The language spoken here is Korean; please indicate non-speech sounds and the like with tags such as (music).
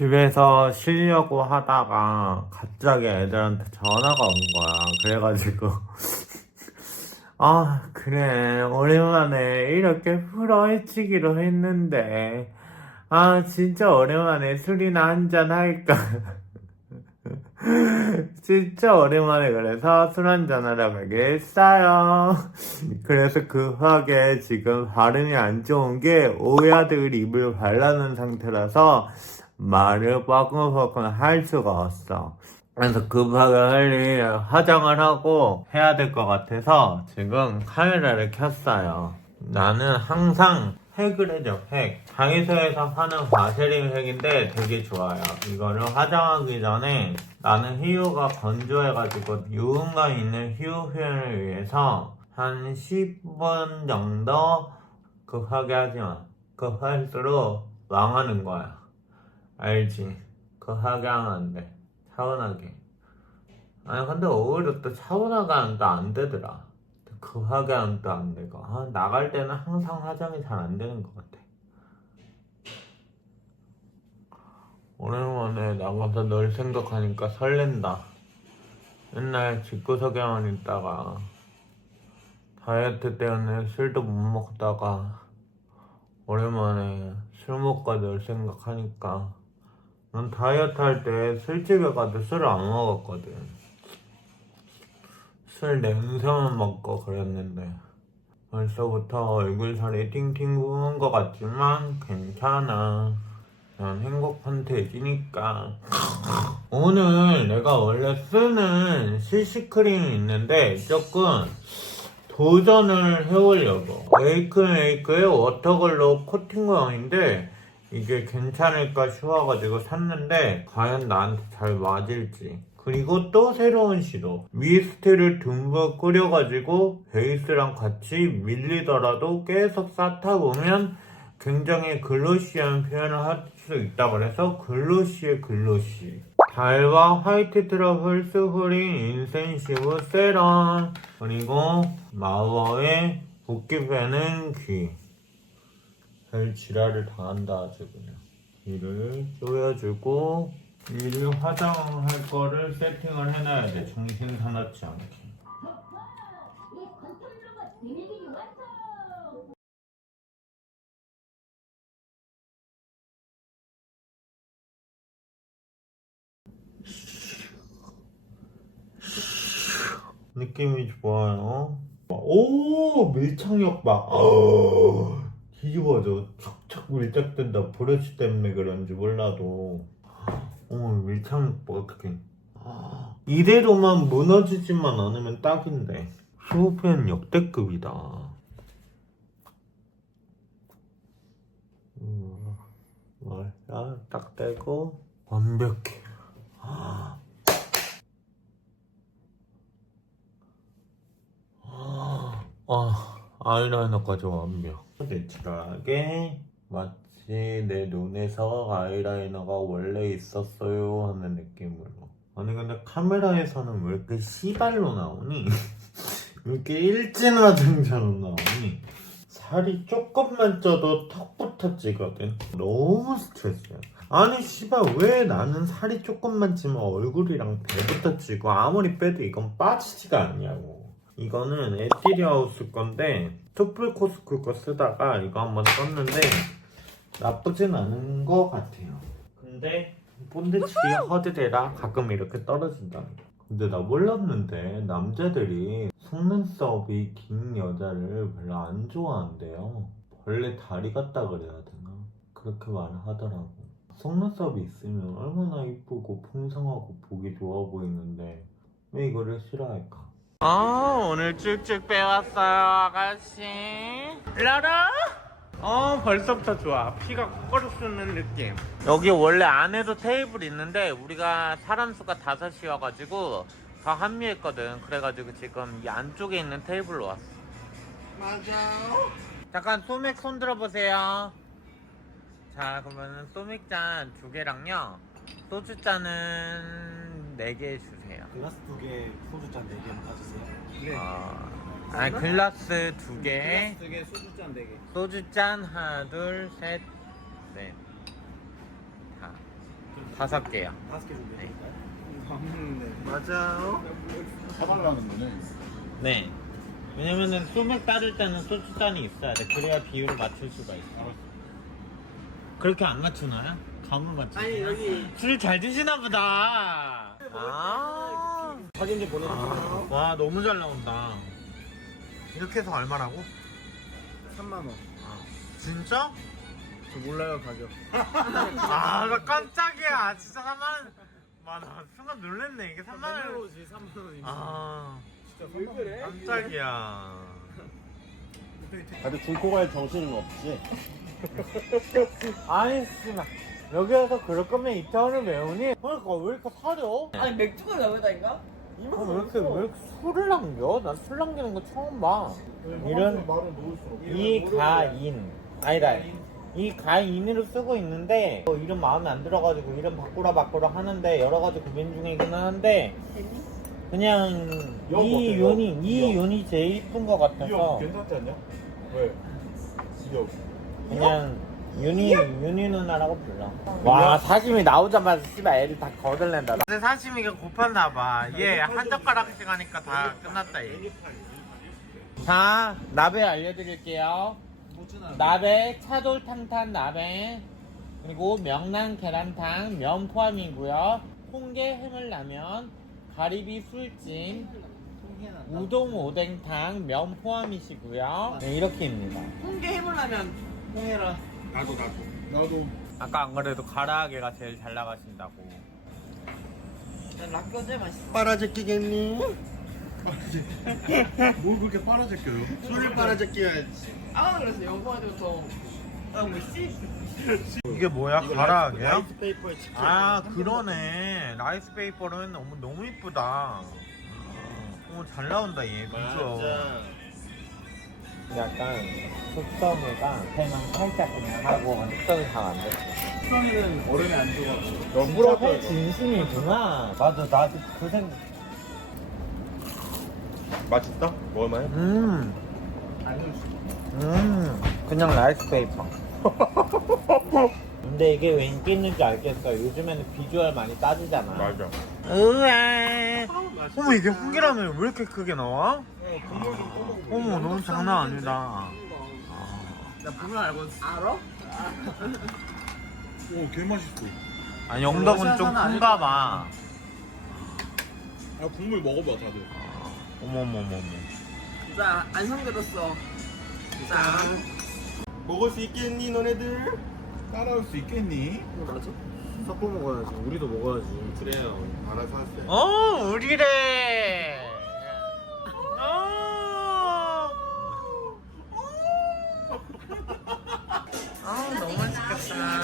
집에서 쉬려고 하다가 갑자기 애들한테 전화가 온 거야. 그래가지고. (laughs) 아 그래. 오랜만에 이렇게 풀어헤치기로 했는데. 아 진짜 오랜만에 술이나 한잔 할까? (laughs) 진짜 오랜만에 그래서 술 한잔 하러 가겠어요. (laughs) 그래서 급하게 지금 발음이 안 좋은 게 오야들 입을 발라놓은 상태라서 말을 뻐근뻐근 할 수가 없어. 그래서 급하게 빨리 화장을 하고 해야 될 것 같아서 지금 카메라를 켰어요. 나는 항상 핵을 해줘, 핵. 장의사에서 파는 바세린 핵인데 되게 좋아요. 이거를 화장하기 전에 나는 히우가 건조해가지고 유흥감 있는 히우 표현을 위해서 한 10분 정도 급하게 하지 마. 급할수록 망하는 거야. 알지? 안 돼. 차분하게. 아니, 근데 오히려 또 차분하게 하면 또안 되더라. 급하게 하면 또안 되고. 아, 나갈 때는 항상 화장이 잘 안 되는 것 같아. 오랜만에 나가서 널 생각하니까 설렌다. 맨날 집구석에만 있다가 다이어트 때문에 술도 못 먹다가 오랜만에 술 먹고 널 생각하니까 넌 다이어트 할 때 술집에 가도 술을 안 먹었거든. 술 냄새만 맡고 그랬는데 벌써부터 얼굴살이 팅팅 부은 것 같지만 괜찮아. 난 행복한 돼지니까. 오늘 내가 원래 쓰는 CC크림이 있는데 조금 도전을 해보려고. 메이크메이크의 워터글로우 코팅 모양인데 이게 괜찮을까 싶어가지고 샀는데 과연 나한테 잘 맞을지. 그리고 또 새로운 시도. 미스트를 듬뿍 끓여가지고 베이스랑 같이 밀리더라도 계속 쌓다 보면 굉장히 글로시한 표현을 할 수 있다 그래서 글로시의 글로시. 달과 화이트 트러플 스프링 인센시브 세럼 그리고 마워의 붓기 빼는 귀. 별 지랄을 다 한다 아주 그냥. 귀를 조여주고 귀를 화장할 거를 세팅을 해놔야 돼 정신 사납지 않게. 느낌이 좋아요. 오 밀착력 봐. 어, 뒤집어져. 척척 밀착된다. 브러쉬 때문에 그런지 몰라도. 오 밀착력 봐 어떡해. 이대로만 무너지지만 않으면 딱인데. 쇼펜 역대급이다. 음, 말야 딱 떼고 완벽해. 아, 아이라이너까지 완벽. 내추럴하게 마치 내 눈에서 아이라이너가 원래 있었어요 하는 느낌으로. 아니 근데 카메라에서는 왜 이렇게 시발로 나오니? (laughs) 왜 이렇게 일진화 등자로 나오니? 살이 조금만 쪄도 턱부터 찌거든. 너무 스트레스야. 아니 씨발 왜 나는 살이 조금만 찌면 얼굴이랑 배부터 찌고 아무리 빼도 이건 빠지지가 않냐고. 이거는 에뛰리하우스 건데 투플 코스쿨 거 쓰다가 이거 한번 썼는데 나쁘진 않은 것 같아요. 근데 본드칠이 허드대라 가끔 이렇게 떨어진다. 근데 나 몰랐는데 남자들이 속눈썹이 긴 여자를 별로 안 좋아한대요. 원래 다리 같다 그래야 되나? 그렇게 말을 하더라고. 속눈썹이 있으면 얼마나 이쁘고 풍성하고 보기 좋아 보이는데 왜 이거를 싫어할까? 아 오늘 쭉쭉 빼왔어요 아가씨. 라라? 어 벌써부터 좋아. 피가 거꾸로 쓰는 느낌. 여기 원래 안에도 테이블 있는데 우리가 사람 수가 다섯이어가지고 더 합류했거든. 그래가지고 지금 이 안쪽에 있는 테이블로 왔어. 맞아요. 잠깐 소맥 손 들어보세요. 자 그러면은 소맥 잔 두 개랑요. 소주 잔은 네 개 주세요 글라스 두 개, 소주 잔 네 개만 가주세요. 네. 아, 아니 글라스 두 개, 글라스 두 개, 소주 잔네 개. 소주 짠 하나, 둘, 셋, 넷, 다. 다섯 개요. 다섯 개 준비해드릴까요? 음, 네. 맞아요. 사달라는 거네. 네. 왜냐면은 소맥 따를 때는 소주잔이 있어야 돼. 그래야 비율을 맞출 수가 있어. 그렇게 안 맞추나요? 감을 맞추나? 아니 여기 술 잘 드시나 보다. 아. 사진 좀 보내드릴게요. 와 너무 잘 나온다. 이렇게 해서 얼마라고? 3만 원. 진짜? 저 몰라요 가격. (laughs) 아, 나 깜짝이야. 진짜 3만 원. 와, 나 순간 놀랬네. 이게 3만 원. 맨으로지 3만 원이면. 아, 진짜 왜 그래? 깜짝이야. (laughs) 다들 중고 갈 정신은 없지. 아니, 씨발. 여기에서 그럴 거면 이태원을 외우니? 그러니까 왜 이렇게 사려? 아니 맥주가 나오다니까? 아, 왜 이렇게, 왜 이렇게 술을 남겨? 난 술 남기는 거 처음 봐. 이런, 말을 놓을수록. 이가인. 아니다. 이 가인으로 쓰고 있는데 뭐 이름 마음에 안 들어가지고 이름 바꾸라 바꾸라 하는데 여러 가지 고민 중이긴 하는데 그냥 이 어때요? 윤이 이? 윤이 제일 이쁜 것 같아서 이형 괜찮지 않냐? 왜? 이형. 그냥 윤이 윤이 누나라고 불러. 와 사심이 나오자마자 씨발 애들 다 거들낸다. 근데 사심이가 고팠나 봐. 얘 한 젓가락씩 하니까 다 끝났다 얘. 자 나베 알려드릴게요. 나베 차돌탕탕 나베 그리고 명란 계란탕 면 포함이고요 홍게 해물라면 가리비 술찜 우동 오뎅탕 면 포함이시고요 네, 이렇게입니다 홍게 해물라면 홍해라 나도 나도. 나도. 아까 안 그래도 가라아게가 제일 잘 나가신다고 난 락교 제일 맛있어 빨아제끼겠니? (laughs) 뭘 그렇게 빨아제껴요? 술을 빨아제끼야지. 아까 그랬어 영포할 때부터 아뭐 씨? 이게 뭐야 가라아게야? 라이스 페이퍼에 치킨. 아 그러네 라이스 페이퍼는 너무 너무 이쁘다 어 잘 나온다 얘 맞아. 약간 숙성이가 배만 살짝 그냥 하고 숙성이 잘 안 됐어 수성이는 얼음이 안 좋아. 진짜 회 진심이구나 맞아 나도 그 생각 맛있다? 먹을만해? 음. 음, 그냥 라이스 페이퍼 (laughs) 근데 이게 왜 인기 있는지 알겠어 요즘에는 비주얼 많이 따지잖아 맞아. 맛있다. 어머 이게 홍게라면 왜 이렇게 크게 나와? 어. 어머 너무 장난 아니다 나 보면 알고 알아? 오, 개 맛있어. 아 영덕은 좀 큰가 봐 아, 국물 먹어봐, 다들. 어머머머머 자 안성들었어 자 먹을 수 있겠니 너네들? 따라올 수 있겠니? 뭐라지? 섞어 먹어야지. 우리도 먹어야지. 그래요. 알아서 하세요. 어 우리래. 어. 어. 아 너무 맛있겠다.